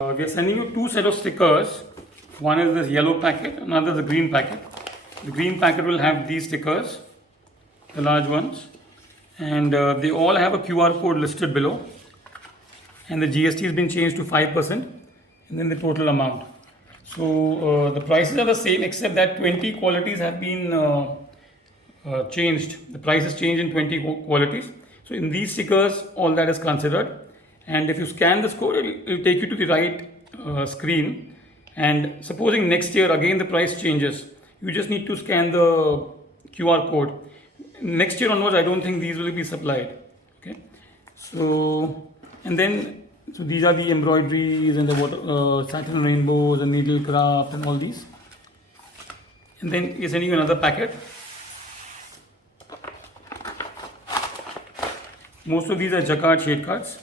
We are sending you two set of stickers. One is this yellow packet, another is the green packet. The green packet will have these stickers, the large ones, and they all have a QR code listed below. And the GST has been changed to 5%, and then the total amount. So the prices are the same, except that 20 qualities have been changed. The price is changed in 20 qualities. So in these stickers, all that is considered. And if you scan this code, it will take you to the right screen. And supposing next year again the price changes, you just need to scan the QR code. Next year onwards, I don't think these will be supplied. Okay, so and then so these are the embroideries and the water, satin rainbows and needle craft and all these. And then we're sending you another packet. Most of these are jacquard shade cards,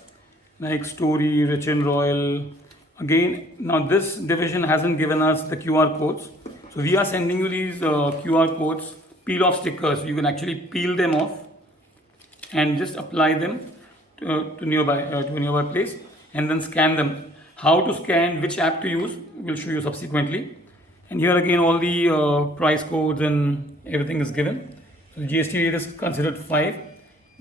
like Story, Rich and Royal. Again, now this division hasn't given us the QR codes. So we are sending you these QR codes, peel off stickers. You can actually peel them off and just apply them to a nearby place and then scan them. How to scan, which app to use, we'll show you subsequently. And here again all the price codes and everything is given. So the GST rate is considered 5.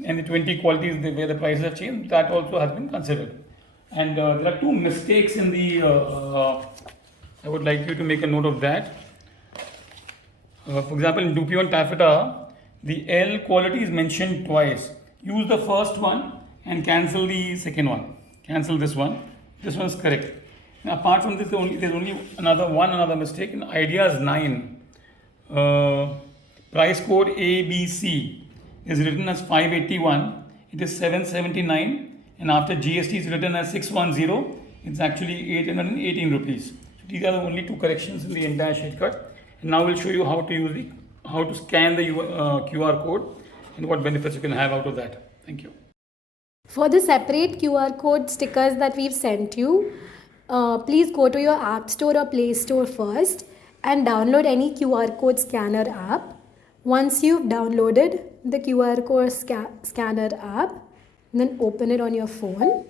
And the 20 qualities where the prices have changed, that also has been considered. And there are two mistakes in the, I would like you to make a note of that. For example, in Dupion Taffeta, the L quality is mentioned twice. Use the first one and cancel the second one. Cancel this one. This one is correct. Now, apart from this, there's only another mistake. In Ideas 9, price code ABC is written as 581, it is 779, and after GST is written as 610, it's actually 818 rupees. So these are the only two corrections in the entire shade card. And now we'll show you how to scan the QR code and what benefits you can have out of that. Thank you. For the separate QR code stickers that we've sent you, please go to your App Store or Play Store first and download any QR code scanner app. Once you've downloaded the QR code scanner app, then open it on your phone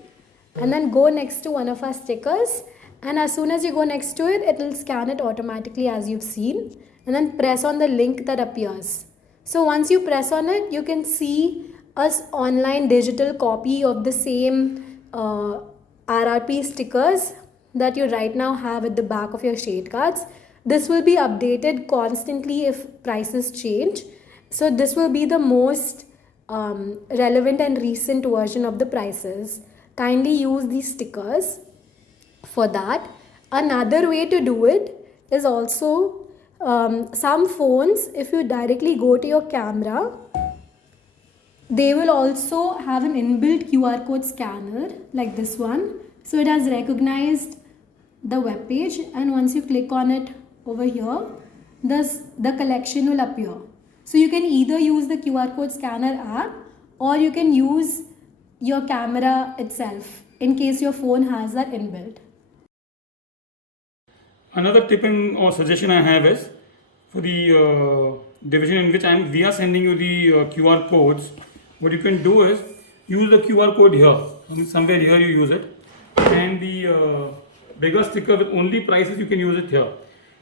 and then go next to one of our stickers, and as soon as you go next to it, it will scan it automatically as you've seen, and then press on the link that appears. So once you press on it, you can see us online digital copy of the same RRP stickers that you right now have at the back of your shade cards. This will be updated constantly if prices change. So this will be the most relevant and recent version of the prices. Kindly use these stickers for that. Another way to do it is also some phones, if you directly go to your camera, they will also have an inbuilt QR code scanner like this one. So it has recognized the web page, and once you click on it over here, the collection will appear. So you can either use the QR code scanner app or you can use your camera itself in case your phone has that inbuilt. Another tip or suggestion I have is for the division in which we are sending you the QR codes. What you can do is use the QR code here. Somewhere here you use it, and the bigger sticker with only prices, you can use it here.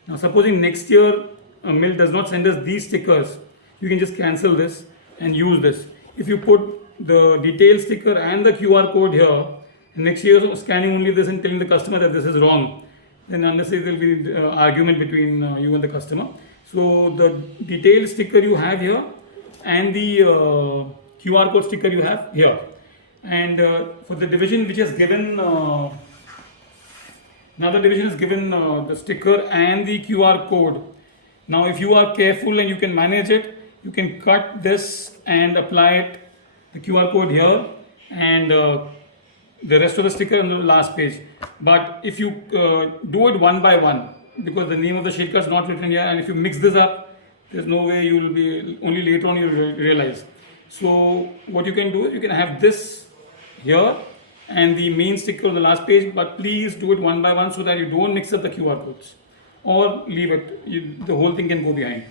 Now, supposing next year Mill does not send us these stickers, you can just cancel this and use this. If you put the detail sticker and the QR code here, and next year scanning only this and telling the customer that this is wrong, then unnecessarily there will be argument between you and the customer. So the detail sticker you have here and the QR code sticker you have here. And for the division which has given another division is given the sticker and the QR code. Now if you are careful and you can manage it, you can cut this and apply it, the QR code here, and the rest of the sticker on the last page. But if you do it one by one, because the name of the shade card is not written here, and if you mix this up, there's no way you will be, only later on you will realize. So what you can do is you can have this here and the main sticker on the last page, but please do it one by one so that you don't mix up the QR codes, or leave it, the whole thing can go behind.